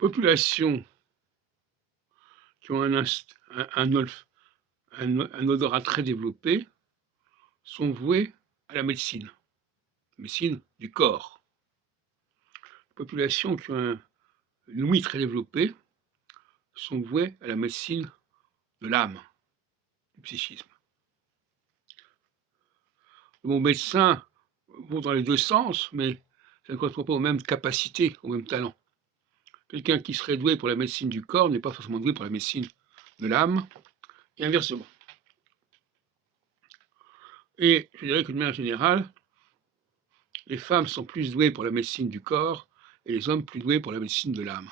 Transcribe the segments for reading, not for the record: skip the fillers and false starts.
populations qui ont un odorat très développé sont vouées à la médecine du corps. Les populations qui ont une ouïe très développée sont vouées à la médecine de l'âme, du psychisme. Le mot médecin vaut dans les deux sens, mais ça ne correspond pas aux mêmes capacités, aux mêmes talents. Quelqu'un qui serait doué pour la médecine du corps n'est pas forcément doué pour la médecine de l'âme, et inversement. Et je dirais que de manière générale, les femmes sont plus douées pour la médecine du corps et les hommes plus doués pour la médecine de l'âme,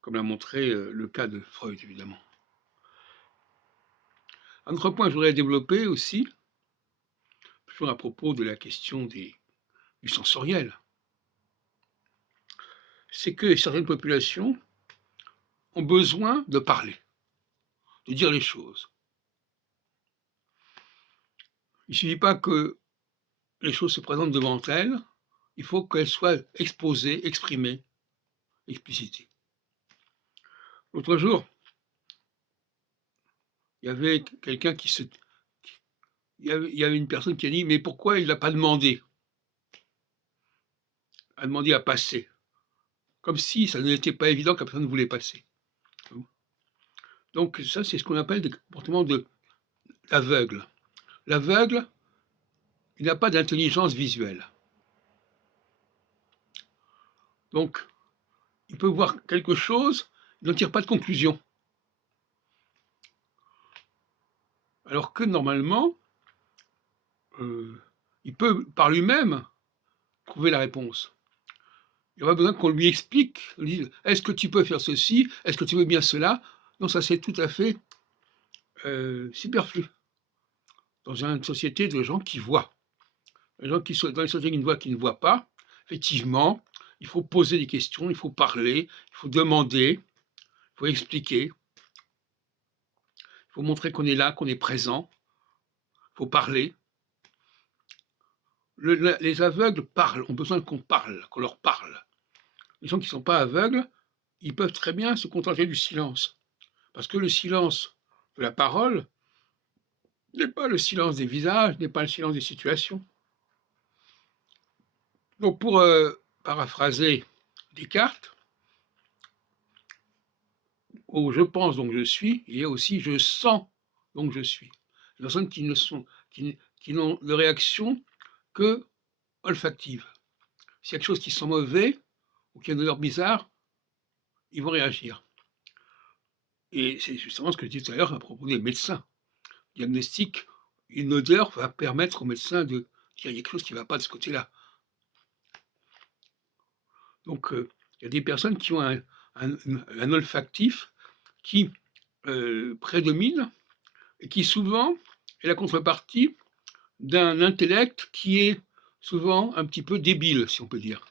comme l'a montré le cas de Freud, évidemment. Un autre point que je voudrais développer aussi, toujours à propos de la question du sensoriel, c'est que certaines populations ont besoin de parler, de dire les choses. Il ne suffit pas que les choses se présentent devant elles, il faut qu'elles soient exposées, exprimées, explicitées. L'autre jour, il y avait quelqu'un il y avait une personne qui a dit « Mais pourquoi il n'a pas demandé ?» A demandé à passer, comme si ça n'était pas évident que la personne voulait passer. Donc ça, c'est ce qu'on appelle des comportements d'aveugle. L'aveugle, il n'a pas d'intelligence visuelle. Donc, il peut voir quelque chose, il n'en tire pas de conclusion. Alors que normalement, il peut par lui-même trouver la réponse. Il n'y a pas besoin qu'on lui explique, on lui dise « Est-ce que tu peux faire ceci? Est-ce que tu veux bien cela ?» Non, ça c'est tout à fait superflu. Dans une société de gens qui voient. Les gens qui sont dans les sociétés qui ne voient pas, effectivement, il faut poser des questions, il faut parler, il faut demander, il faut expliquer, il faut montrer qu'on est là, qu'on est présent, il faut parler. Les aveugles parlent, ont besoin qu'on parle, qu'on leur parle. Les gens qui ne sont pas aveugles, ils peuvent très bien se contenter du silence. Parce que le silence de la parole n'est pas le silence des visages, n'est pas le silence des situations. Donc pour paraphraser Descartes, au je pense donc je suis, il y a aussi je sens donc je suis. Les personnes qui n'ont de réaction que olfactive. S'il y a quelque chose qui sent mauvais ou qui a une odeur bizarre, ils vont réagir. Et c'est justement ce que je disais tout à l'heure à propos des médecins. Diagnostic, une odeur va permettre au médecin de dire il y a quelque chose qui ne va pas de ce côté-là. Donc il y a des personnes qui ont un olfactif qui prédomine et qui souvent est la contrepartie d'un intellect qui est souvent un petit peu débile, si on peut dire.